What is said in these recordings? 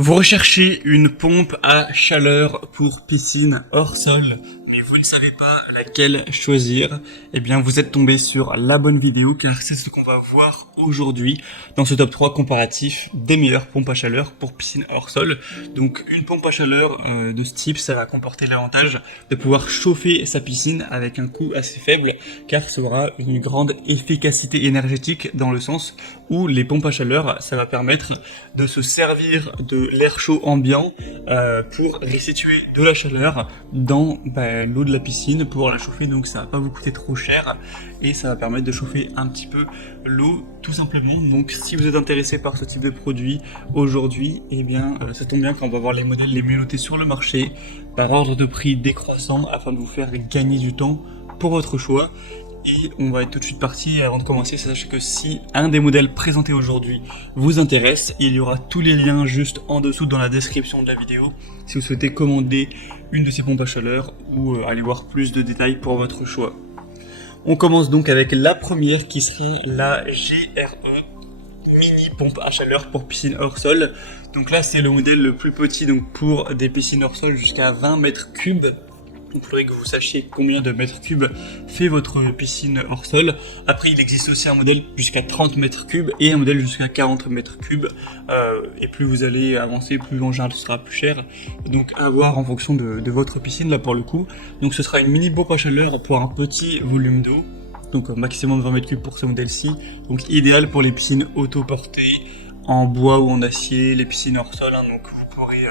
Vous recherchez une pompe à chaleur pour piscine hors sol, mais vous ne savez pas laquelle choisir. Eh bien, vous êtes tombé sur la bonne vidéo car c'est ce qu'on va voir aujourd'hui dans ce top 3 comparatif des meilleures pompes à chaleur pour piscine hors sol. Donc, une pompe à chaleur de ce type, ça va comporter l'avantage de pouvoir chauffer sa piscine avec un coût assez faible car ça aura une grande efficacité énergétique dans le sens où les pompes à chaleur, ça va permettre de se servir de l'air chaud ambiant pour restituer de la chaleur dans l'eau de la piscine pour la chauffer, donc ça va pas vous coûter trop cher et ça va permettre de chauffer un petit peu l'eau tout simplement. Donc si vous êtes intéressé par ce type de produit aujourd'hui, eh bien ça tombe bien qu'on va voir les modèles les mieux notés sur le marché par ordre de prix décroissant afin de vous faire gagner du temps pour votre choix. Et on va être tout de suite parti. Avant de commencer, sachez que si un des modèles présentés aujourd'hui vous intéresse, il y aura tous les liens juste en dessous dans la description de la vidéo si vous souhaitez commander une de ces pompes à chaleur ou aller voir plus de détails pour votre choix. On commence donc avec la première qui serait la GRE mini pompe à chaleur pour piscine hors sol. Donc là c'est le modèle le plus petit donc pour des piscines hors sol jusqu'à 20 mètres cubes. Donc il faudrait que vous sachiez combien de mètres cubes fait votre piscine hors sol. Après il existe aussi un modèle jusqu'à 30 mètres cubes et un modèle jusqu'à 40 mètres cubes. Et plus vous allez avancer, plus en général ce sera plus cher. Donc à voir en fonction de votre piscine là pour le coup. Donc ce sera une mini pompe à chaleur pour un petit volume d'eau. Donc maximum 20 mètres cubes pour ce modèle-ci. Donc idéal pour les piscines autoportées en bois ou en acier, les piscines hors sol. Donc vous pourrez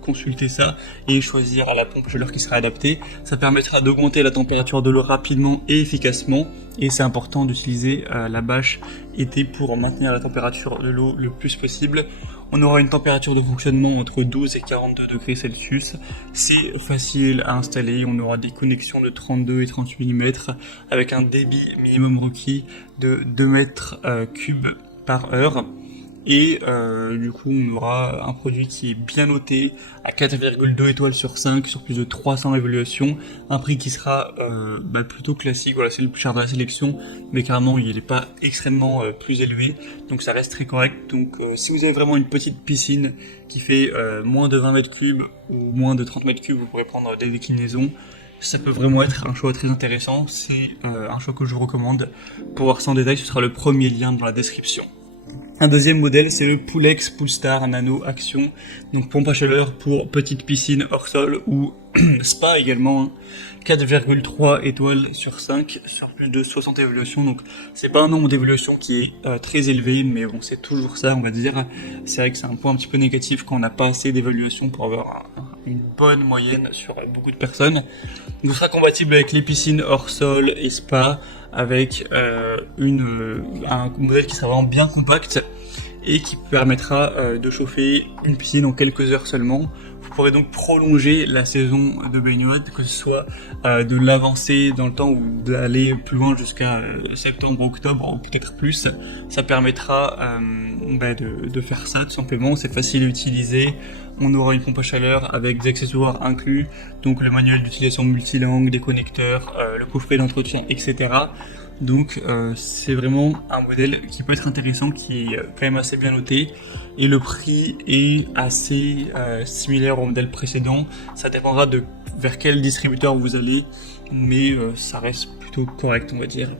consulter ça et choisir la pompe à chaleur qui sera adaptée. Ça permettra d'augmenter la température de l'eau rapidement et efficacement et c'est important d'utiliser la bâche été pour maintenir la température de l'eau le plus possible. On aura une température de fonctionnement entre 12 et 42 degrés Celsius. C'est facile à installer. On aura des connexions de 32 et 38 mm avec un débit minimum requis de 2 mètres cubes par heure. Et du coup on aura un produit qui est bien noté à 4,2 étoiles sur 5 sur plus de 300 évaluations, un prix qui sera plutôt classique. Voilà, c'est le plus cher de la sélection mais carrément il n'est pas extrêmement plus élevé, donc ça reste très correct. Donc si vous avez vraiment une petite piscine qui fait moins de 20 mètres cubes ou moins de 30 mètres cubes, vous pourrez prendre des déclinaisons. Ça peut vraiment être un choix très intéressant, c'est un choix que je vous recommande. Pour voir ça en détail, ce sera le premier lien dans la description. Un deuxième modèle, c'est le Poulex Poolstar Nano Action, donc pompe à chaleur pour petite piscine hors sol ou spa également, 4,3 étoiles sur 5 sur plus de 60 évaluations, donc c'est pas un nombre d'évaluations qui est très élevé, mais bon c'est toujours ça on va dire. C'est vrai que c'est un point un petit peu négatif quand on n'a pas assez d'évaluations pour avoir une bonne moyenne sur beaucoup de personnes. Donc ce sera compatible avec les piscines hors sol et spa, avec un modèle qui sera vraiment bien compact et qui permettra de chauffer une piscine en quelques heures seulement. Vous pourrez donc prolonger la saison de baignade, que ce soit de l'avancer dans le temps ou d'aller plus loin jusqu'à septembre, octobre ou peut-être plus. Ça permettra de faire ça tout simplement, c'est facile à utiliser. On aura une pompe à chaleur avec des accessoires inclus, donc le manuel d'utilisation multilangue, des connecteurs, le coffret d'entretien, etc. Donc c'est vraiment un modèle qui peut être intéressant, qui est quand même assez bien noté et le prix est assez similaire au modèle précédent. Ça dépendra de vers quel distributeur vous allez, mais ça reste plutôt correct on va dire.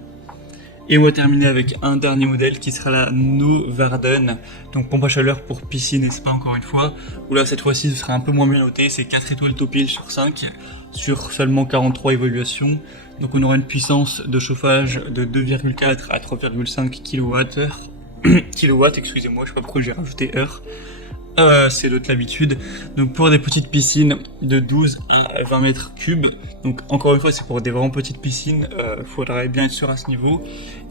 Et on va terminer avec un dernier modèle qui sera la No Varden, donc pompe à chaleur pour piscine et spa encore une fois, où là cette fois-ci ce sera un peu moins bien noté, c'est 4 étoiles Topil sur 5 sur seulement 43 évaluations. Donc on aura une puissance de chauffage de 2,4 à 3,5 kW, excusez-moi, je sais pas pourquoi j'ai rajouté heure. C'est l'autre l'habitude. Donc pour des petites piscines de 12 à 20 mètres cubes, donc encore une fois c'est pour des vraiment petites piscines, faudrait bien être sûr à ce niveau.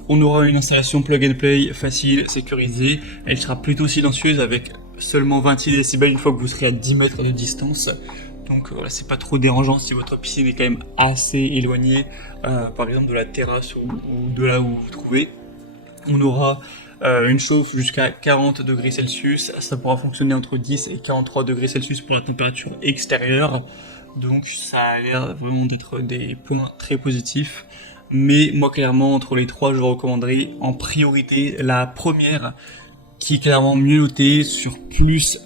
On aura une installation plug and play facile, sécurisée, elle sera plutôt silencieuse avec seulement 26 décibels une fois que vous serez à 10 mètres de distance. Donc voilà, c'est pas trop dérangeant si votre piscine est quand même assez éloignée, par exemple de la terrasse ou de là où vous vous trouvez. On aura une chauffe jusqu'à 40 degrés Celsius, ça pourra fonctionner entre 10 et 43 degrés Celsius pour la température extérieure, donc ça a l'air vraiment d'être des points très positifs. Mais moi clairement entre les trois je recommanderais en priorité la première qui est clairement mieux noté sur plus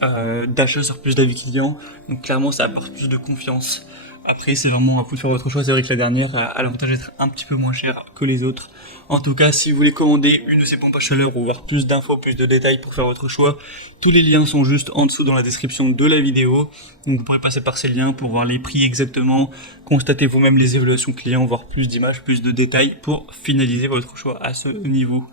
d'achats, sur plus d'avis clients. Donc clairement ça apporte plus de confiance. Après c'est vraiment à vous de faire votre choix. C'est vrai que la dernière a l'avantage d'être un petit peu moins chère que les autres. En tout cas, si vous voulez commander une de ces pompes à chaleur ou voir plus d'infos, plus de détails pour faire votre choix, tous les liens sont juste en dessous dans la description de la vidéo. Donc vous pourrez passer par ces liens pour voir les prix exactement, constater vous-même les évaluations clients, voir plus d'images, plus de détails pour finaliser votre choix à ce niveau.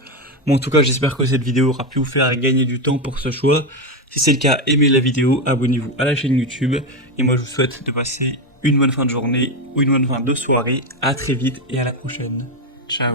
Bon, en tout cas, j'espère que cette vidéo aura pu vous faire gagner du temps pour ce choix. Si c'est le cas, aimez la vidéo, abonnez-vous à la chaîne YouTube. Et moi, je vous souhaite de passer une bonne fin de journée ou une bonne fin de soirée. À très vite et à la prochaine. Ciao.